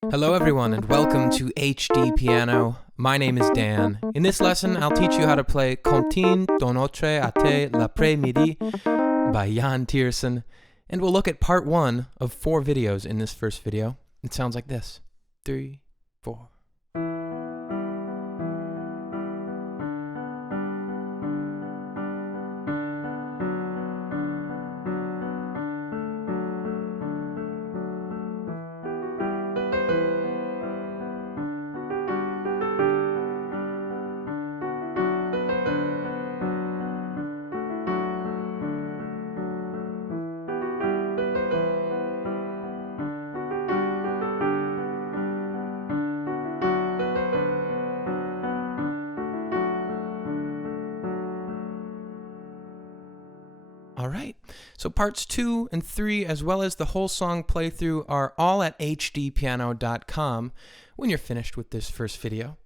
Hello everyone and welcome to HDpiano. My name is Dan. In this lesson, I'll teach you how to play Comptine, autre été, l'après-midi by Yann Tiersen. And we'll look at part 1 of 4 videos in this first video. It sounds like this. 3, 4. Alright, so parts 2 and 3 as well as the whole song playthrough are all at hdpiano.com when you're finished with this first video.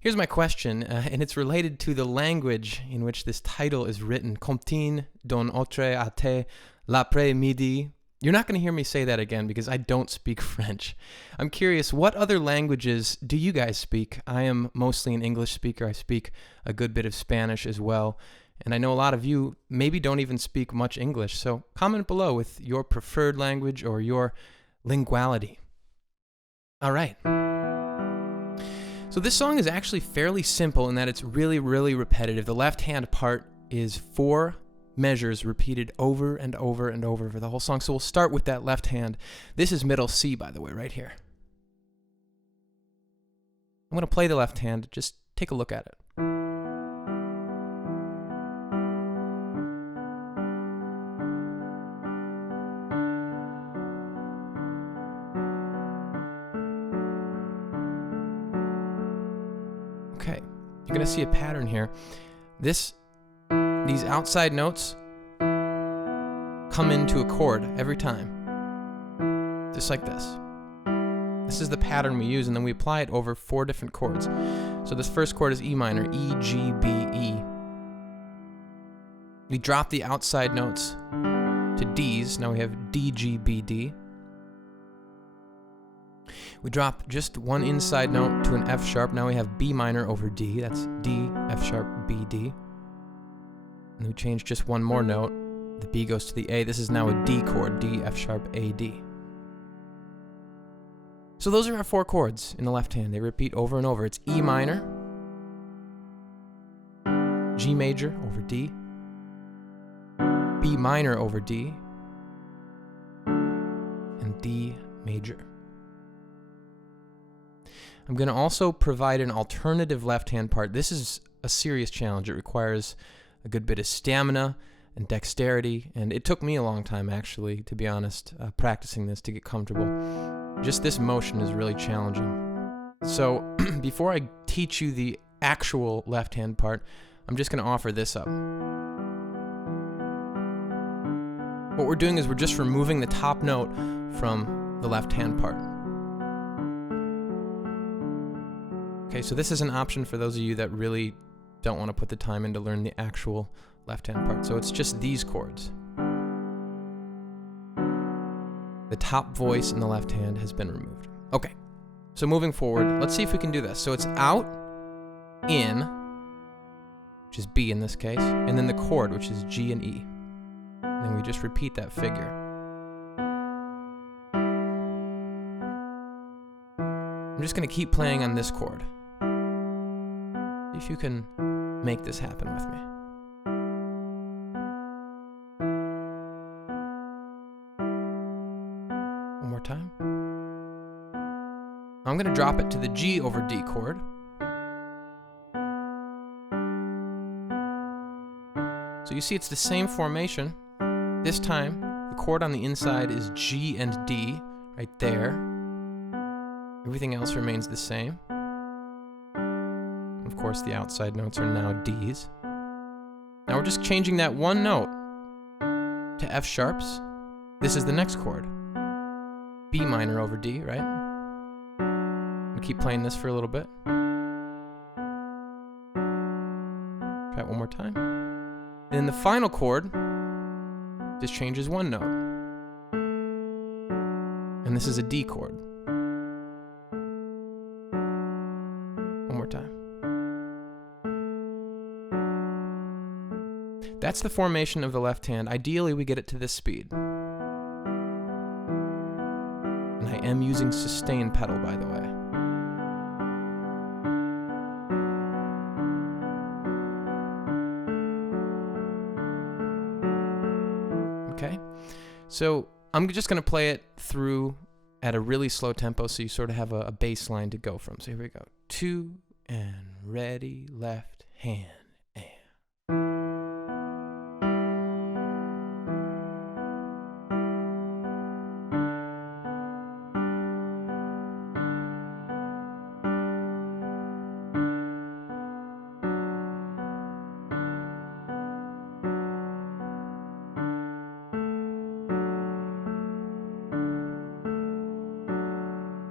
Here's my question, and it's related to the language in which this title is written. Comptine, autre été, l'après-midi. You're not going to hear me say that again because I don't speak French. I'm curious, what other languages do you guys speak? I am mostly an English speaker. I speak a good bit of Spanish as well. And I know a lot of you maybe don't even speak much English, so comment below with your preferred language or your linguality. All right. So this song is actually fairly simple in that it's really, really repetitive. The left-hand part is 4 measures repeated over and over and over for the whole song. So we'll start with that left hand. This is middle C, by the way, right here. I'm going to play the left hand. Just take a look at it. Okay, you're going to see a pattern here. These outside notes come into a chord every time, just like this. This is the pattern we use, and then we apply it over 4 different chords. So this first chord is E minor, E, G, B, E. We drop the outside notes to Ds. Now we have D, G, B, D. We drop just one inside note to an F sharp. Now we have B minor over D. That's D, F sharp, B, D. And we change just one more note. The B goes to the A. This is now a D chord, D, F sharp, A, D. So those are our 4 chords in the left hand. They repeat over and over. It's E minor, G major over D, B minor over D, and D major. I'm going to also provide an alternative left-hand part. This is a serious challenge. It requires a good bit of stamina and dexterity, and it took me a long time, actually, to be honest, practicing this to get comfortable. Just this motion is really challenging. So before I teach you the actual left-hand part, I'm just going to offer this up. What we're doing is we're just removing the top note from the left-hand part. Okay, so this is an option for those of you that really don't want to put the time in to learn the actual left-hand part. So it's just these chords. The top voice in the left hand has been removed. Okay, so moving forward, let's see if we can do this. So it's out, in, which is B in this case, and then the chord, which is G and E. And then we just repeat that figure. I'm just going to keep playing on this chord. See if you can make this happen with me. One more time. I'm going to drop it to the G over D chord. So you see it's the same formation. This time, the chord on the inside is G and D, right there. Everything else remains the same. Of course, the outside notes are now Ds. Now we're just changing that one note to F sharps. This is the next chord. B minor over D, right? We'll keep playing this for a little bit. Try it one more time. And then the final chord just changes one note. And this is a D chord. That's the formation of the left hand. Ideally, we get it to this speed. And I am using sustain pedal, by the way. Okay, so I'm just going to play it through at a really slow tempo so you sort of have a bass line to go from. So here we go. 2 and ready, left hand.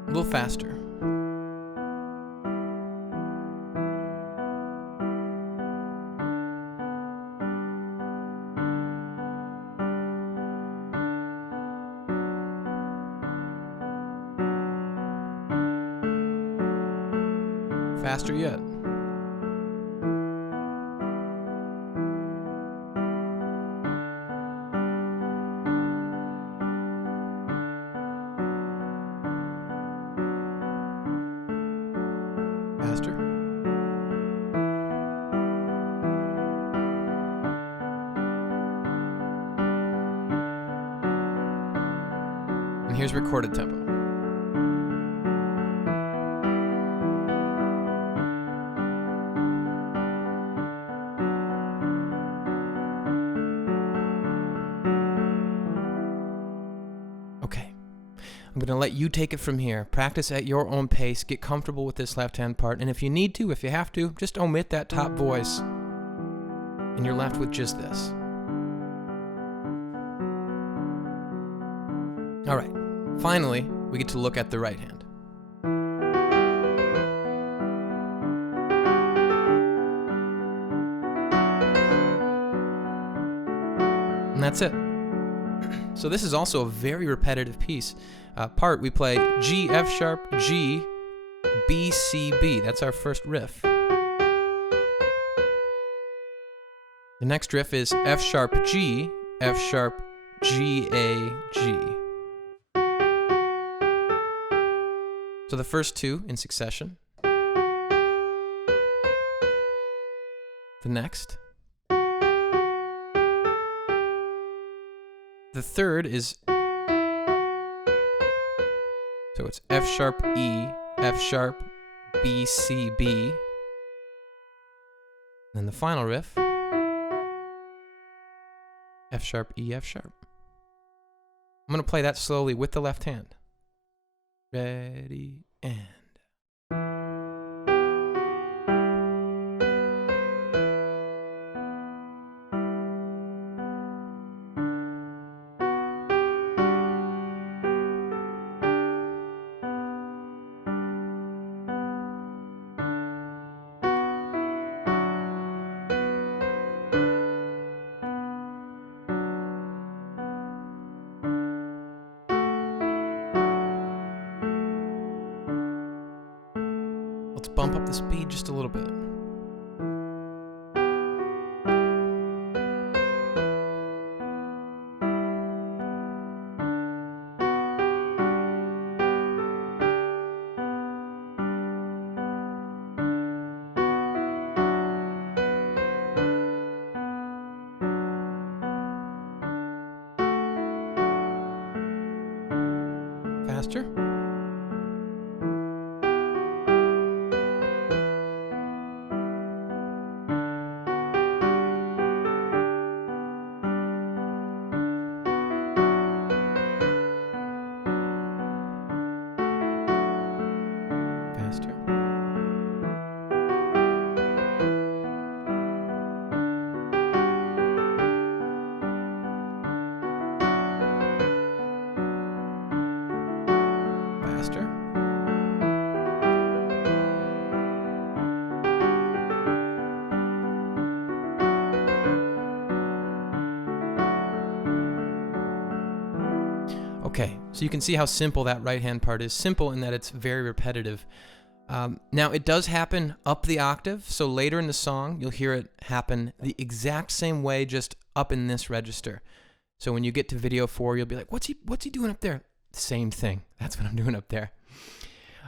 A little faster. Faster yet. Faster. And here's recorded tempo. Okay. I'm going to let you take it from here. Practice at your own pace. Get comfortable with this left-hand part. And if you need to, if you have to, just omit that top voice. And you're left with just this. All right. Finally, we get to look at the right hand. And that's it. So this is also a very repetitive piece. Part, we play G, F sharp, G, B, C, B. That's our first riff. The next riff is F sharp, G, F sharp, G, A, G. So the first two in succession. The next. The third is, so it's F sharp, E, F sharp, B, C, B. And then the final riff, F sharp, E, F sharp. I'm going to play that slowly with the left hand. Ready, and. Let's bump up the speed just a little bit. Faster. Faster. Faster. Okay, so you can see how simple that right hand part is. Simple in that it's very repetitive. Now, it does happen up the octave, so later in the song, you'll hear it happen the exact same way, just up in this register. So when you get to video 4, you'll be like, what's he doing up there? Same thing. That's what I'm doing up there.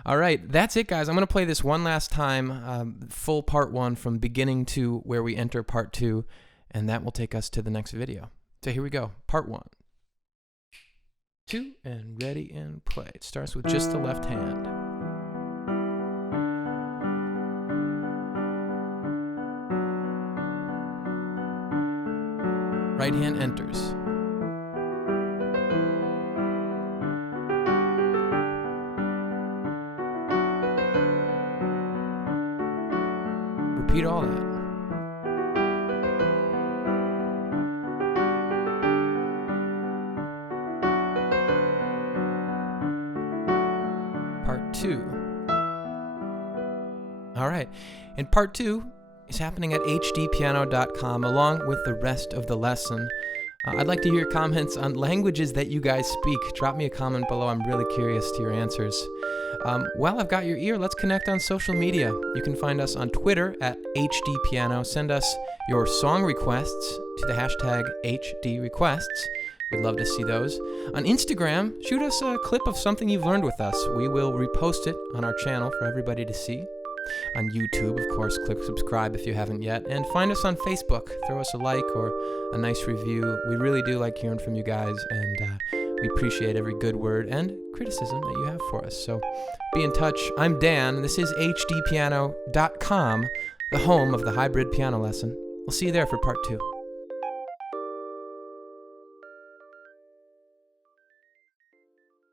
All right, that's it, guys. I'm going to play this one last time, full part 1 from beginning to where we enter part 2, and that will take us to the next video. So here we go, part 1. 2, and ready, and play. It starts with just the left hand. Right hand enters. Repeat all that. Part 2. All right. In part 2, is happening at HDpiano.com along with the rest of the lesson. I'd like to hear your comments on languages that you guys speak. Drop me a comment below. I'm really curious to your answers. While I've got your ear, let's connect on social media. You can find us on Twitter at HDpiano. Send us your song requests to the hashtag HDrequests. We'd love to see those. On Instagram, shoot us a clip of something you've learned with us. We will repost it on our channel for everybody to see. On YouTube, of course, click subscribe if you haven't yet. And find us on Facebook. Throw us a like or a nice review. We really do like hearing from you guys, and we appreciate every good word and criticism that you have for us. So be in touch. I'm Dan. This is HDpiano.com, the home of the hybrid piano lesson. We'll see you there for part 2.